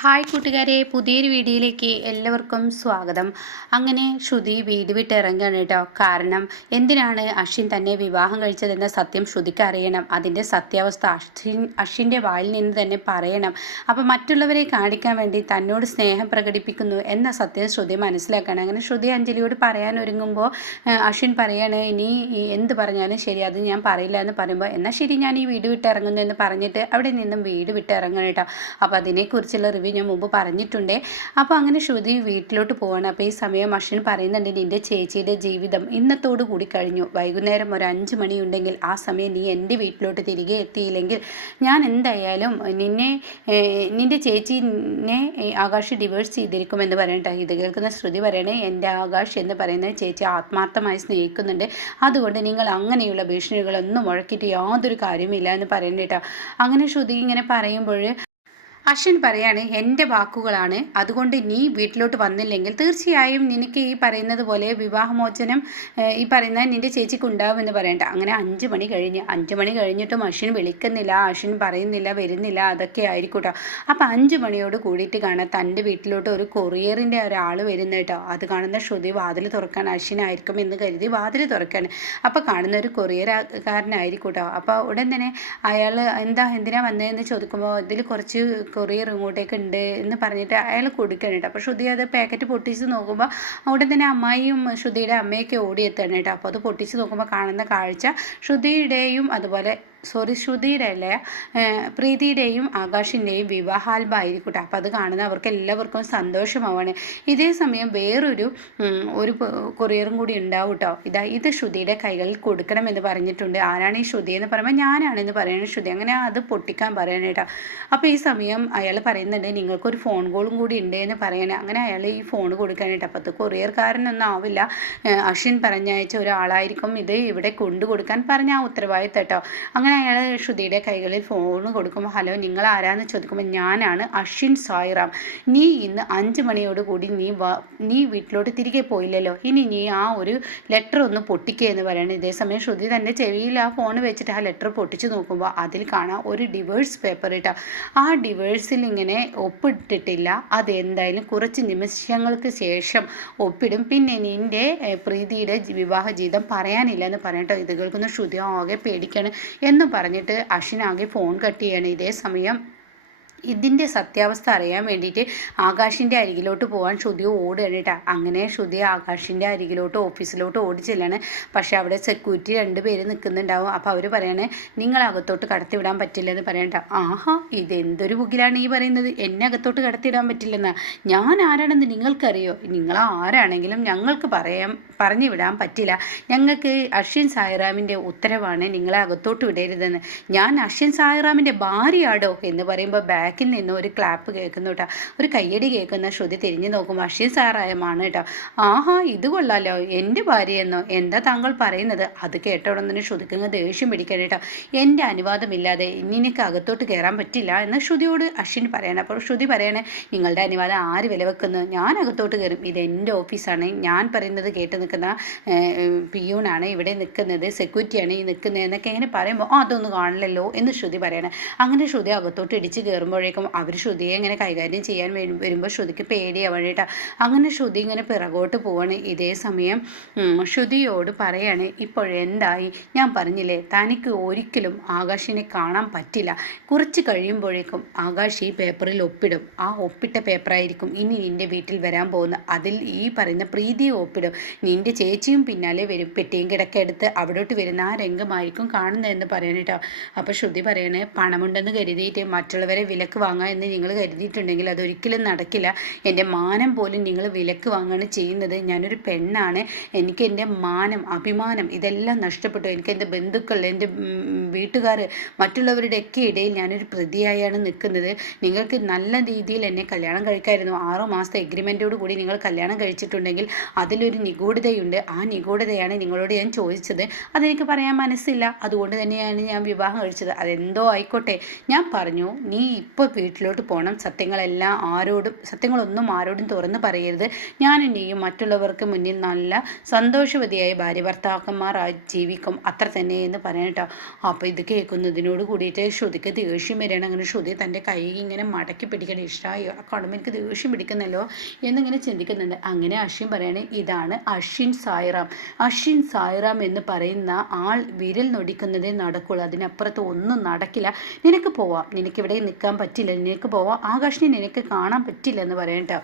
Hi കൂട്ടുകാരെ, പുതിയൊരു വീഡിയോയിലേക്ക് എല്ലാവർക്കും സ്വാഗതം. അങ്ങനെ ശ്രുതി വീട് വിട്ടിറങ്ങുകയാണ് കേട്ടോ. കാരണം എന്തിനാണ് അശ്വിൻ തന്നെ വിവാഹം കഴിച്ചതെന്ന സത്യം ശ്രുതിക്ക് അറിയണം. അതിൻ്റെ സത്യാവസ്ഥ അശ്വിൻ്റെ വായിൽ നിന്ന് തന്നെ പറയണം. അപ്പം മറ്റുള്ളവരെ കാണിക്കാൻ വേണ്ടി തന്നോട് സ്നേഹം പ്രകടിപ്പിക്കുന്നു എന്ന സത്യം ശ്രുതി മനസ്സിലാക്കണം. അങ്ങനെ ശ്രുതി അഞ്ജലിയോട് പറയാൻ ഒരുങ്ങുമ്പോൾ അശ്വിൻ പറയാണ്, ഇനി എന്ത് പറഞ്ഞാലും ശരി, അത് ഞാൻ പറയില്ല എന്ന് പറയുമ്പോൾ എന്നാൽ ശരി, ഞാൻ ഈ വീട് വിട്ടിറങ്ങുന്നു എന്ന് പറഞ്ഞിട്ട് അവിടെ നിന്നും വീട് വിട്ടിറങ്ങണം കേട്ടോ. അപ്പോൾ അതിനെക്കുറിച്ചുള്ള ഞാൻ മുമ്പ് പറഞ്ഞിട്ടുണ്ട്. അപ്പോൾ അങ്ങനെ ശ്രുതി വീട്ടിലോട്ട് പോവാണ്. അപ്പോൾ ഈ സമയം അശ്വിൻ പറയുന്നുണ്ട്, നിൻ്റെ ചേച്ചിയുടെ ജീവിതം ഇന്നത്തോടു കൂടി കഴിഞ്ഞു. വൈകുന്നേരം ഒരു 5 മണിയുണ്ടെങ്കിൽ ആ സമയം നീ എൻ്റെ വീട്ടിലോട്ട് തിരികെ എത്തിയില്ലെങ്കിൽ ഞാൻ എന്തായാലും നിൻ്റെ ചേച്ചിനെ ആകാശ് ഡിവേഴ്സ് ചെയ്തിരിക്കുമെന്ന് പറയട്ടെ. ഇത് കേൾക്കുന്ന ശ്രുതി പറയണേ, എൻ്റെ ആകാശ് എന്ന് പറയുന്ന ചേച്ചി ആത്മാർത്ഥമായി സ്നേഹിക്കുന്നുണ്ട്. അതുകൊണ്ട് നിങ്ങൾ അങ്ങനെയുള്ള ഭീഷണികളൊന്നും മുഴക്കിയിട്ട് യാതൊരു കാര്യമില്ല എന്ന് പറയണ്ടേട്ടോ. അങ്ങനെ ശ്രുതി ഇങ്ങനെ പറയുമ്പോൾ അശ്വിൻ പറയാണ്, എൻ്റെ വാക്കുകളാണ്, അതുകൊണ്ട് നീ വീട്ടിലോട്ട് വന്നില്ലെങ്കിൽ തീർച്ചയായും നിനക്ക് ഈ പറയുന്നത് പോലെ വിവാഹമോചനം ഈ പറയുന്ന നിൻ്റെ ചേച്ചിക്ക് ഉണ്ടാവുമെന്ന് പറയണ്ട. അങ്ങനെ 5 മണി കഴിഞ്ഞിട്ടും അശ്വിൻ വിളിക്കുന്നില്ല, അശ്വിൻ പറയുന്നില്ല, വരുന്നില്ല, അതൊക്കെ ആയിരിക്കും കേട്ടോ. അപ്പോൾ 5 മണിയോട് കൂടിയിട്ട് കാണാം തൻ്റെ വീട്ടിലോട്ട് ഒരു കൊറിയറിൻ്റെ ഒരാൾ വരുന്ന കേട്ടോ. അത് കാണുന്ന ശ്രുതി വാതിൽ തുറക്കാൻ അശ്വിനായിരിക്കും എന്ന് കരുതി വാതിൽ തുറക്കാണ്. അപ്പോൾ കാണുന്ന ഒരു കൊറിയർകാരനായിരിക്കും കേട്ടോ. അപ്പോൾ ഉടൻ തന്നെ അയാൾ എന്തിനാ വന്നതെന്ന് ചോദിക്കുമ്പോൾ ഇതിൽ കുറച്ച് കൊറിയർ ഇങ്ങോട്ടേക്ക് ഉണ്ട് എന്ന് പറഞ്ഞിട്ട് അയാൾ കൊടുക്കണം കേട്ടോ. അപ്പോൾ ശ്രുതി അത് പാക്കറ്റ് പൊട്ടിച്ച് നോക്കുമ്പോൾ അവിടെ തന്നെ അമ്മായിയും ശ്രുതിയുടെ അമ്മയൊക്കെ ഓടിയെത്താണ് കേട്ടോ. അപ്പോൾ അത് പൊട്ടിച്ച് നോക്കുമ്പോൾ കാണുന്ന കാഴ്ച ശ്രുതിയുടെയും അതുപോലെ ശ്രുതിയുടെ അല്ല, പ്രീതിയുടെയും ആകാശിൻ്റെയും വിവാഹാൽബായിരിക്കും കേട്ടോ. അപ്പോൾ അത് കാണുന്ന അവർക്ക് എല്ലാവർക്കും സന്തോഷമാവാണ്. ഇതേ സമയം വേറൊരു കൊറിയറും കൂടി ഉണ്ടാവും കേട്ടോ. ഇത് ശ്രുതിയുടെ കൈകളിൽ കൊടുക്കണമെന്ന് പറഞ്ഞിട്ടുണ്ട്. ആരാണ് ഈ ശ്രുതി എന്ന് പറയുമ്പോൾ ഞാനാണെന്ന് പറയുന്നത് ശ്രുതി. അങ്ങനെ അത് പൊട്ടിക്കാൻ പറയണം കേട്ടോ. അപ്പോൾ ഈ സമയം അയാൾ പറയുന്നുണ്ട്, നിങ്ങൾക്കൊരു ഫോൺ കോളും കൂടി ഉണ്ട് എന്ന് പറയണേ. അങ്ങനെ അയാൾ ഈ ഫോൺ കൊടുക്കാനായിട്ട്. അപ്പോൾ അത് കൊറിയർക്കാരനൊന്നും ആവില്ല, അശ്വിൻ പറഞ്ഞയച്ച ഒരാളായിരിക്കും ഇത് ഇവിടെ കൊണ്ടു കൊടുക്കാൻ പറഞ്ഞ ആ ഉത്തരവാദിത്തം കേട്ടോ. അങ്ങനെ അയാൾ ശ്രുതിയുടെ കൈകളിൽ ഫോൺ കൊടുക്കുമ്പോൾ ഹലോ, നിങ്ങൾ ആരാന്ന് ചോദിക്കുമ്പോൾ ഞാനാണ് അശ്വിൻ സായിറാം. നീ ഇന്ന് 5 മണിയോട് കൂടി നീ വീട്ടിലോട്ട് തിരികെ പോയില്ലല്ലോ, ഇനി നീ ആ ഒരു ലെറ്റർ ഒന്ന് പൊട്ടിക്കുക എന്ന് പറയണം. ഇതേസമയം ശ്രുതി തൻ്റെ ചെവിയിൽ ആ ഫോൺ വെച്ചിട്ട് ആ ലെറ്റർ പൊട്ടിച്ച് നോക്കുമ്പോൾ അതിൽ കാണാം ഒരു ഡിവേഴ്സ് പേപ്പർ ഇട്ടാ. ആ ഡിവേഴ്സിൽ ഇങ്ങനെ ഒപ്പിട്ടിട്ടില്ല. അതെന്തായാലും കുറച്ച് നിമിഷങ്ങൾക്ക് ശേഷം ഒപ്പിടും. പിന്നെ നിൻ്റെ പ്രീതിയുടെ വിവാഹ ജീവിതം പറയാനില്ല എന്ന് പറയട്ടോ. ഇത് കേൾക്കുന്ന ശ്രുതി ആകെ പേടിക്കാണ് എന്ന് പറഞ്ഞിട്ട് അശ്വിനാകെ ഫോൺ കട്ട് ചെയ്യാണ്. ഇതേ സമയം ഇതിൻ്റെ സത്യാവസ്ഥ അറിയാൻ വേണ്ടിയിട്ട് ആകാശിൻ്റെ അരികിലോട്ട് പോകാൻ ശ്രുതി ഓടുകയാണ് കേട്ടോ. അങ്ങനെ ശ്രുതി ആകാശിൻ്റെ അരികിലോട്ട് ഓഫീസിലോട്ട് ഓടി ചെല്ലാണ്. പക്ഷേ അവിടെ സെക്യൂരിറ്റി 2 പേര് നിൽക്കുന്നുണ്ടാവും. അപ്പോൾ അവർ പറയാണ്, നിങ്ങൾ അകത്തോട്ട് കടത്തിവിടാൻ പറ്റില്ലെന്ന് പറയണ്ട. ആഹാ, ഇതെന്തൊരു ബുക്കിലാണ് ഈ പറയുന്നത്, എന്നെ അകത്തോട്ട് കടത്തിവിടാൻ പറ്റില്ലെന്നാ? ഞാൻ ആരാണെന്ന് നിങ്ങൾക്കറിയോ? നിങ്ങൾ ആരാണെങ്കിലും ഞങ്ങൾക്ക് പറഞ്ഞു വിടാൻ പറ്റില്ല. ഞങ്ങൾക്ക് അശ്വിൻ സായിറാമിൻ്റെ ഉത്തരവാണ് നിങ്ങളെ അകത്തോട്ട് വിടരുതെന്ന്. ഞാൻ അശ്വിൻ സായിറാമിൻ്റെ ഭാര്യയാടോ എന്ന് പറയുമ്പോൾ ബാക്കിൽ നിന്ന് ഒരു ക്ലാപ്പ് കേൾക്കുന്നു കേട്ടോ. ഒരു കയ്യടി കേൾക്കുന്ന ശ്രുതി തിരിഞ്ഞു നോക്കുമ്പോൾ അശ്വിൻ സാറായമാണ് കേട്ടോ. ആഹാ, ഇത് കൊള്ളാലോ, എൻ്റെ ഭാര്യയെന്നോ? എന്താ താങ്കൾ പറയുന്നത്? അത് കേട്ടോടൊന്നിന് ശ്രുതിക്ക് ദേഷ്യം പിടിക്കാൻ കേട്ടോ. എൻ്റെ അനുവാദമില്ലാതെ നിനക്ക് അകത്തോട്ട് കയറാൻ പറ്റില്ല എന്ന് ശ്രുതിയോട് അശ്വിൻ പറയണം. അപ്പോൾ ശ്രുതി പറയണേ, നിങ്ങളുടെ അനുവാദം ആര് വില വെക്കുന്നു? ഞാൻ അകത്തോട്ട് കയറും, ഇത് എൻ്റെ ഓഫീസാണ്, ഞാൻ പറയുന്നത് കേട്ട് നിൽക്കുന്ന പിയൂണാണ് ഇവിടെ നിൽക്കുന്നത്, സെക്യൂരിറ്റിയാണ് ഈ നിൽക്കുന്നത് എന്നൊക്കെ ഇങ്ങനെ പറയുമ്പോൾ അതൊന്നും കാണില്ലല്ലോ എന്ന് ശ്രുതി പറയണം. അങ്ങനെ ശ്രുതി അകത്തോട്ട് ഇടിച്ച് കയറുമ്പോഴേക്കും അവർ ശ്രുതിയെ ഇങ്ങനെ കൈകാര്യം ചെയ്യാൻ വരുമ്പോൾ ശ്രുതിക്ക് പേടിയാവണം കേട്ടോ. അങ്ങനെ ശ്രുതി ഇങ്ങനെ പിറകോട്ട് പോവാണ്. ഇതേ സമയം ശ്രുതിയോട് പറയാണ്, ഇപ്പോഴെന്തായി? ഞാൻ പറഞ്ഞില്ലേ തനിക്ക് ഒരിക്കലും ആകാശിനെ കാണാൻ പറ്റില്ല. കുറച്ച് കഴിയുമ്പോഴേക്കും ആകാശ് ഈ പേപ്പറിൽ ഒപ്പിടും. ആ ഒപ്പിട്ട പേപ്പറായിരിക്കും ഇനി നിൻ്റെ വീട്ടിൽ വരാൻ പോകുന്ന. അതിൽ ഈ പറയുന്ന പ്രീതിയെ ഒപ്പിടും. നിൻ്റെ ചേച്ചിയും പിന്നാലെ വരും. പെട്ടിയും കിടക്കെടുത്ത് അവിടോട്ട് വരുന്ന ആ രംഗമായിരിക്കും കാണുന്നതെന്ന് പറയണം കേട്ടോ. അപ്പോൾ ശ്രുതി പറയണേ, പണമുണ്ടെന്ന് കരുതിയിട്ട് മറ്റുള്ളവരെ വിലക്ക് വാങ്ങുക എന്ന് നിങ്ങൾ കരുതിയിട്ടുണ്ടെങ്കിൽ അതൊരിക്കലും നടക്കില്ല. എൻ്റെ മാനം പോലും നിങ്ങൾ വിലക്ക് വാങ്ങുകയാണ് ചെയ്യുന്നത്. ഞാനൊരു പെണ്ണാണ്, എനിക്ക് എൻ്റെ മാനം, അഭിമാനം ഇതെല്ലാം നഷ്ടപ്പെട്ടു. എനിക്ക് എൻ്റെ ബന്ധുക്കൾ, എൻ്റെ വീട്ടുകാർ, മറ്റുള്ളവരുടെയൊക്കെ ഇടയിൽ ഞാനൊരു പ്രതിയായാണ് നിൽക്കുന്നത്. നിങ്ങൾക്ക് നല്ല രീതിയിൽ എന്നെ കല്യാണം കഴിക്കാമായിരുന്നു. 6 മാസത്തെ എഗ്രിമെൻറ്റോട് കൂടി നിങ്ങൾ കല്യാണം കഴിച്ചിട്ടുണ്ടെങ്കിൽ അതിലൊരു നിഗൂഢതയുണ്ട്. ആ നിഗൂഢതയാണ് നിങ്ങളോട് ഞാൻ ചോദിച്ചത്. അതെനിക്ക് പറയാൻ മനസ്സില്ല, അതുകൊണ്ട് തന്നെയാണ് ഞാൻ വിവാഹം കഴിച്ചത്. അതെന്തോ ആയിക്കോട്ടെ, ഞാൻ പറഞ്ഞു നീ ഇപ്പോൾ വീട്ടിലോട്ട് പോകണം, സത്യങ്ങളൊന്നും ആരോടും തുറന്ന് പറയരുത്, ഞാനും നീയും മറ്റുള്ളവർക്ക് മുന്നിൽ നല്ല സന്തോഷവതിയായ ഭാര്യ ഭർത്താക്കന്മാരായി ജീവിക്കും, അത്ര തന്നെ എന്ന് പറയട്ടോ. അപ്പോൾ ഇത് കേൾക്കുന്നതിനോട് കൂടിയിട്ട് ശ്രുതിക്ക് ദേഷ്യം വരികയാണ്. അങ്ങനെ ശ്രുതി തൻ്റെ കൈ ഇങ്ങനെ മടക്കി പിടിക്കണം, ഇഷ്ടമായി കാണുമ്പോൾ എനിക്ക് ദേഷ്യം പിടിക്കുന്നല്ലോ എന്നിങ്ങനെ ചിന്തിക്കുന്നുണ്ട്. അങ്ങനെ അശ്വിൻ പറയാണ്, ഇതാണ് അശ്വിൻ സായിറാം. അശ്വിൻ സായിറാം എന്ന് പറയുന്ന ആൾ വിരൽ നൊടിക്കുന്നതേ നടക്കുള്ളൂ, അതിനപ്പുറത്ത് ഒന്നും നടക്കില്ല. നിനക്ക് പോവാം, നിനക്കിവിടെ നിൽക്കാൻ പറ്റില്ല, നിനക്ക് പോവാം, ആകാശിനെ നിനക്ക് കാണാൻ പറ്റില്ല എന്ന് പറയട്ടോ.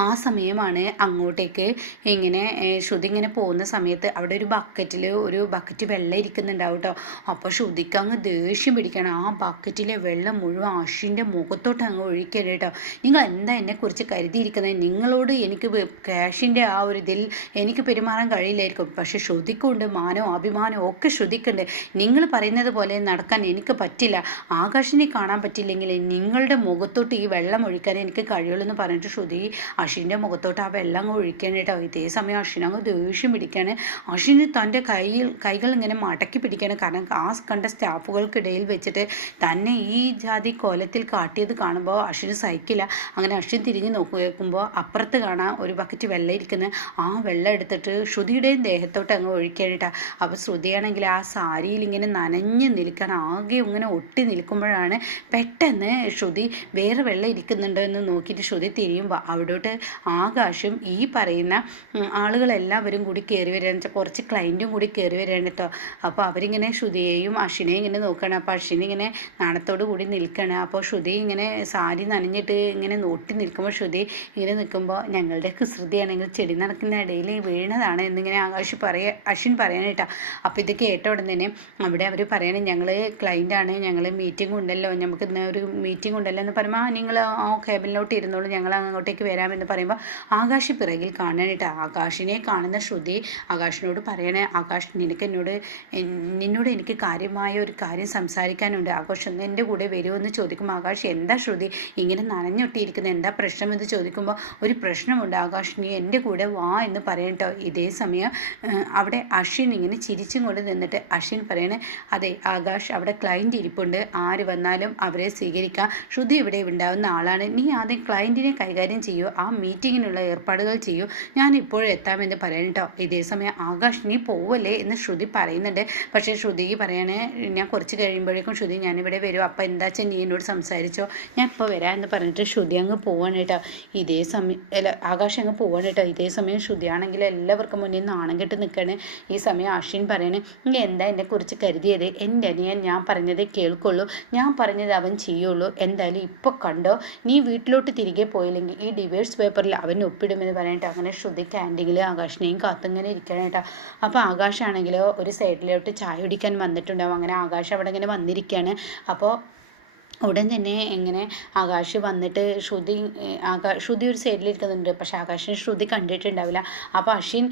ആ സമയമാണ് അങ്ങോട്ടേക്ക് ഇങ്ങനെ ശ്രുതി ഇങ്ങനെ പോകുന്ന സമയത്ത് അവിടെ ഒരു ബക്കറ്റ് വെള്ളം ഇരിക്കുന്നുണ്ടാവും കേട്ടോ. അപ്പോൾ ശ്രുതിക്ക് അങ്ങ് ദേഷ്യം പിടിക്കണം. ആ ബക്കറ്റിലെ വെള്ളം മുഴുവൻ അശ്വിൻ്റെ മുഖത്തോട്ട് അങ്ങ് ഒഴിക്കണം കേട്ടോ. നിങ്ങൾ എന്താ എന്നെക്കുറിച്ച് കരുതിയിരിക്കുന്നത്? നിങ്ങളോട് എനിക്ക് ക്യാഷിൻ്റെ ആ ഒരു ഇതിൽ എനിക്ക് പെരുമാറാൻ കഴിയില്ലായിരിക്കും, പക്ഷെ ശ്രുതിക്കുണ്ട് മാനവും അഭിമാനവും ഒക്കെ ശ്രുതിക്കുണ്ട്. നിങ്ങൾ പറയുന്നത് പോലെ നടക്കാൻ എനിക്ക് പറ്റില്ല, ആകാശിനെ കാണാൻ പറ്റില്ലെങ്കിൽ നിങ്ങളുടെ മുഖത്തോട്ട് ഈ വെള്ളം ഒഴിക്കാൻ എനിക്ക് കഴിയുള്ളൂ എന്ന് പറഞ്ഞിട്ട് ശ്രുതി അശ്വിൻ്റെ മുഖത്തോട്ട് ആ വെള്ളം അങ്ങ് ഒഴിക്കാൻ കേട്ടോ. ഇതേ സമയം അശ്വിൻ അങ്ങ് ദേഷ്യം പിടിക്കുകയാണ്. അശ്വിന് തൻ്റെ കൈകൾ ഇങ്ങനെ മടക്കി പിടിക്കുകയാണ്. കാരണം ആ കണ്ട സ്റ്റാഫുകൾക്കിടയിൽ വെച്ചിട്ട് തന്നെ ഈ ജാതി കോലത്തിൽ കാട്ടിയത് കാണുമ്പോൾ അശ്വിന് സഹിക്കില്ല. അങ്ങനെ അശ്വിൻ തിരിഞ്ഞ് നോക്കുമ്പോൾ അപ്പുറത്ത് കാണാൻ ഒരു ബക്കറ്റ് വെള്ളം ഇരിക്കുന്നത്. ആ വെള്ളം എടുത്തിട്ട് ശ്രുതിയുടെയും ദേഹത്തോട്ട് അങ്ങ് ഒഴിക്കാൻ കേട്ടോ. അപ്പോൾ ശ്രുതിയാണെങ്കിൽ ആ സാരിയിൽ ഇങ്ങനെ നനഞ്ഞ് നിൽക്കണം, ആകെ ഇങ്ങനെ ഒട്ടി നിൽക്കുമ്പോഴാണ് പെട്ടെന്ന് ശ്രുതി വേറെ വെള്ളം ഇരിക്കുന്നുണ്ടോ എന്ന് നോക്കിയിട്ട് ശ്രുതി തിരിയുമ്പോൾ അവിടോട്ട് ആകാശം ഈ പറയുന്ന ആളുകളെല്ലാവരും കൂടി കയറി വരികയെന്ന് വെച്ചാൽ കുറച്ച് ക്ലൈൻറ്റും കൂടി കയറി വരികയാണ് കേട്ടോ. അപ്പോൾ അവരിങ്ങനെ ശ്രുതിയെയും അശ്വിനെയും ഇങ്ങനെ നോക്കുകയാണ്. അപ്പോൾ അശ്വിൻ ഇങ്ങനെ നാണത്തോട് കൂടി നിൽക്കുകയാണ്. അപ്പോൾ ശ്രുതി ഇങ്ങനെ സാരി നനഞ്ഞിട്ട് ഇങ്ങനെ നോട്ടി നിൽക്കുമ്പോൾ ശ്രുതി ഇങ്ങനെ നിൽക്കുമ്പോൾ ഞങ്ങളുടെ കുസൃതിയാണെങ്കിൽ ചെടി നടക്കുന്ന ഇടയിൽ വീണതാണ് എന്നിങ്ങനെ അശ്വിൻ പറയാനായിട്ടാ. അപ്പോൾ ഇത് കേട്ട ഉടൻ തന്നെ അവിടെ അവർ പറയണേ, ഞങ്ങൾ ക്ലൈൻ്റാണ്, ഞങ്ങൾ മീറ്റിംഗ് ഉണ്ടല്ലോ, നമുക്ക് ഇന്ന് ഒരു മീറ്റിംഗ് ഉണ്ടല്ലോ എന്ന് പറയുമ്പോൾ നിങ്ങൾ ആ കേബിനിലോട്ട് ഇരുന്നോളൂ, ഞങ്ങൾ അങ്ങോട്ടേക്ക് വരാമെന്ന് പറയുമ്പോൾ ആകാശ് പിറകിൽ കാണാനായിട്ട് ആകാശിനെ കാണുന്ന ശ്രുതി ആകാശിനോട് പറയണേ, ആകാശ് നിന്നോട് എനിക്ക് കാര്യമായ ഒരു കാര്യം സംസാരിക്കാനുണ്ട്, ആകാശ് ഒന്ന് എൻ്റെ കൂടെ വരുമോ എന്ന് ചോദിക്കുമ്പോൾ ആകാശ് എന്താ ശ്രുതി ഇങ്ങനെ നനഞ്ഞൊട്ടിയിരിക്കുന്നത്, എന്താ പ്രശ്നം എന്ന് ചോദിക്കുമ്പോൾ ഒരു പ്രശ്നമുണ്ട് ആകാശ്, നീ എൻ്റെ കൂടെ വാ എന്ന് പറയട്ടോ. ഇതേ സമയം അവിടെ അശ്വിൻ ഇങ്ങനെ ചിരിച്ചും കൊണ്ട് നിന്നിട്ട് അശ്വിൻ പറയണേ, അതെ ആകാശ്, അവിടെ ക്ലയൻറ്റ് ഇരിപ്പുണ്ട്, ആര് വന്നാലും അവരെ സ്വീകരിക്കാം, ശ്രുതി ഇവിടെ ഉണ്ടാവുന്ന ആളാണ്, നീ ആദ്യം ക്ലയൻറ്റിനെ കൈകാര്യം ചെയ്യൂ, ആ മീറ്റിങ്ങിനുള്ള ഏർപ്പാടുകൾ ചെയ്യൂ, ഞാൻ ഇപ്പോഴും എത്താമെന്ന് പറയാൻ കേട്ടോ. ഇതേ സമയം ആകാശ് നീ പോവല്ലേ എന്ന് ശ്രുതി പറയുന്നുണ്ട്. പക്ഷേ ശ്രുതി പറയണേ, ഞാൻ കുറച്ച് കഴിയുമ്പോഴേക്കും ശ്രുതി ഞാനിവിടെ വരും, അപ്പം എന്താ വെച്ചാൽ നീ എന്നോട് സംസാരിച്ചോ, ഞാൻ ഇപ്പോൾ വരാം എന്ന് പറഞ്ഞിട്ട് ശ്രുതി അങ്ങ് പോവാണ് കേട്ടോ. ഇതേ സമയം ആകാശ് അങ്ങ് പോവാണ് കേട്ടോ. ഇതേ സമയം ശ്രുതിയാണെങ്കിൽ എല്ലാവർക്കും മുന്നിൽ നാണം കെട്ട് നിൽക്കുകയാണ്. ഈ സമയം അശ്വിൻ പറയണേ, നീ എന്താ എന്നെക്കുറിച്ച് കരുതിയത്, എൻ്റെ അനിയൻ ഞാൻ പറഞ്ഞതേ കേൾക്കുള്ളൂ, ഞാൻ പറഞ്ഞത് അവൻ ചെയ്യുള്ളൂ, എന്തായാലും ഇപ്പോൾ കണ്ടോ, നീ വീട്ടിലോട്ട് തിരികെ പോയില്ലെങ്കിൽ ഈ ഡിവേഴ്സ് പേപ്പറിൽ അവൻ ഒപ്പിടുമെന്ന് പറഞ്ഞിട്ട് അങ്ങനെ ശ്രുതി ക്യാൻറ്റീനിൽ ആകാശിനെയും കാത്തിങ്ങനെ ഇരിക്കണേട്ടാ. അപ്പോൾ ആകാശാണെങ്കിലോ ഒരു സൈഡിലോട്ട് ചായ കുടിക്കാൻ വന്നിട്ടുണ്ടാവും. അങ്ങനെ ആകാശ് അവിടെ ഇങ്ങനെ വന്നിരിക്കുകയാണ്. അപ്പോൾ ഉടൻ തന്നെ ഇങ്ങനെ ആകാശ് വന്നിട്ട് ശ്രുതി ഒരു സൈഡിലിരിക്കുന്നുണ്ട്, പക്ഷെ ആകാശിനെ ശ്രുതി കണ്ടിട്ടുണ്ടാവില്ല. അപ്പോൾ അശ്വിൻ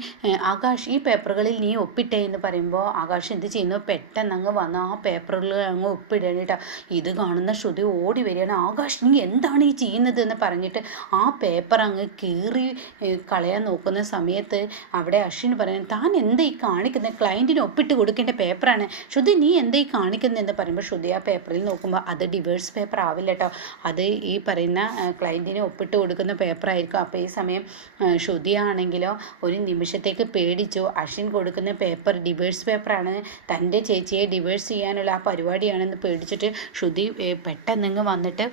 ആകാശ് ഈ പേപ്പറുകളിൽ നീ ഒപ്പിട്ടേ എന്ന് പറയുമ്പോൾ ആകാശ് എന്ത് ചെയ്യുന്നു, പെട്ടെന്ന് അങ്ങ് വന്ന് ആ പേപ്പറുകളിൽ അങ്ങ് ഒപ്പിടുകയാണ് കേട്ടോ. ഇത് കാണുന്ന ശ്രുതി ഓടി വരികയാണ്, ആകാശ് നീ എന്താണ് ഈ ചെയ്യുന്നത് എന്ന് പറഞ്ഞിട്ട് ആ പേപ്പർ അങ്ങ് കീറി കളയാൻ നോക്കുന്ന സമയത്ത് അവിടെ അശ്വിൻ പറയുന്നത്, താൻ എന്താ ഈ കാണിക്കുന്നത്, ക്ലയൻറ്റിന് ഒപ്പിട്ട് കൊടുക്കേണ്ട പേപ്പറാണ്, ശ്രുതി നീ എന്താ ഈ കാണിക്കുന്നതെന്ന് പറയുമ്പോൾ ശ്രുതി ആ പേപ്പറിൽ നോക്കുമ്പോൾ അത് ഡിവേഴ്സ് പേപ്പർ ആവില്ല കേട്ടോ, അത് ഈ പറയുന്ന ക്ലയൻറ്റിന് ഒപ്പിട്ട് കൊടുക്കുന്ന പേപ്പറായിരിക്കും. അപ്പോൾ ഈ സമയം ശ്രുതിയാണെങ്കിലോ ഒരു നിമിഷത്തേക്ക് പേടിച്ചു, അശ്വിൻ കൊടുക്കുന്ന പേപ്പർ ഡിവേഴ്സ് പേപ്പറാണ്, തൻ്റെ ചേച്ചിയെ ഡിവേഴ്സ് ചെയ്യാനുള്ള ആ പരിപാടിയാണെന്ന് പേടിച്ചിട്ട് ശ്രുതി പെട്ടെന്ന് വന്നിട്ട്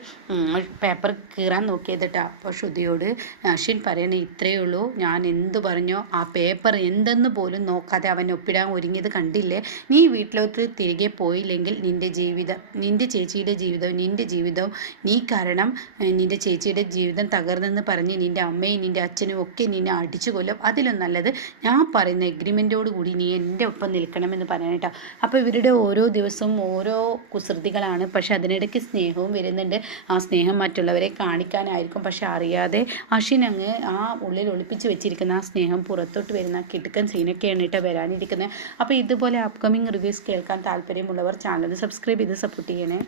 പേപ്പർ കീറാൻ നോക്കിയത് കേട്ടോ. അപ്പോൾ ശ്രുതിയോട് അശ്വിൻ പറയണേ, ഇത്രയേ ഉള്ളൂ, ഞാൻ എന്ത് പറഞ്ഞോ ആ പേപ്പർ എന്തെന്ന് പോലും നോക്കാതെ അവൻ ഒപ്പിടാൻ ഒരുങ്ങിയത് കണ്ടില്ലേ, നീ വീട്ടിലോട്ട് തിരികെ പോയില്ലെങ്കിൽ നിൻ്റെ ചേച്ചിയുടെ ജീവിതം നിൻ്റെ ജീവിതവും നീ കാരണം നിൻ്റെ ചേച്ചിയുടെ ജീവിതം തകർന്നെന്ന് പറഞ്ഞ് നിൻ്റെ അമ്മയും നിൻ്റെ അച്ഛനും ഒക്കെ നിന്നെ അടിച്ചു കൊല്ലും, അതിലും നല്ലത് ഞാൻ പറയുന്ന എഗ്രിമെൻറ്റോട് കൂടി നീ എൻ്റെ ഒപ്പം നിൽക്കണമെന്ന് പറയാനായിട്ടാണ്. അപ്പോൾ ഇവരുടെ ഓരോ ദിവസവും ഓരോ കുസൃതികളാണ്, പക്ഷെ അതിനിടയ്ക്ക് സ്നേഹവും വരുന്നുണ്ട്. ആ സ്നേഹം മറ്റുള്ളവരെ കാണിക്കാനായിരിക്കും, പക്ഷെ അറിയാതെ അശ്വിൻ അങ്ങ് ആ ഉള്ളിൽ ഒളിപ്പിച്ച് വെച്ചിരിക്കുന്ന ആ സ്നേഹം പുറത്തോട്ട് വരുന്ന കിടുക്കൻ സീനൊക്കെയാണ് കേട്ടോ വരാനിരിക്കുന്നത്. അപ്പോൾ ഇതുപോലെ അപ്കമിങ് റിവ്യൂസ് കേൾക്കാൻ താല്പര്യമുള്ളവർ ചാനൽ സബ്സ്ക്രൈബ് ചെയ്ത് സപ്പോർട്ട് ചെയ്യണേ.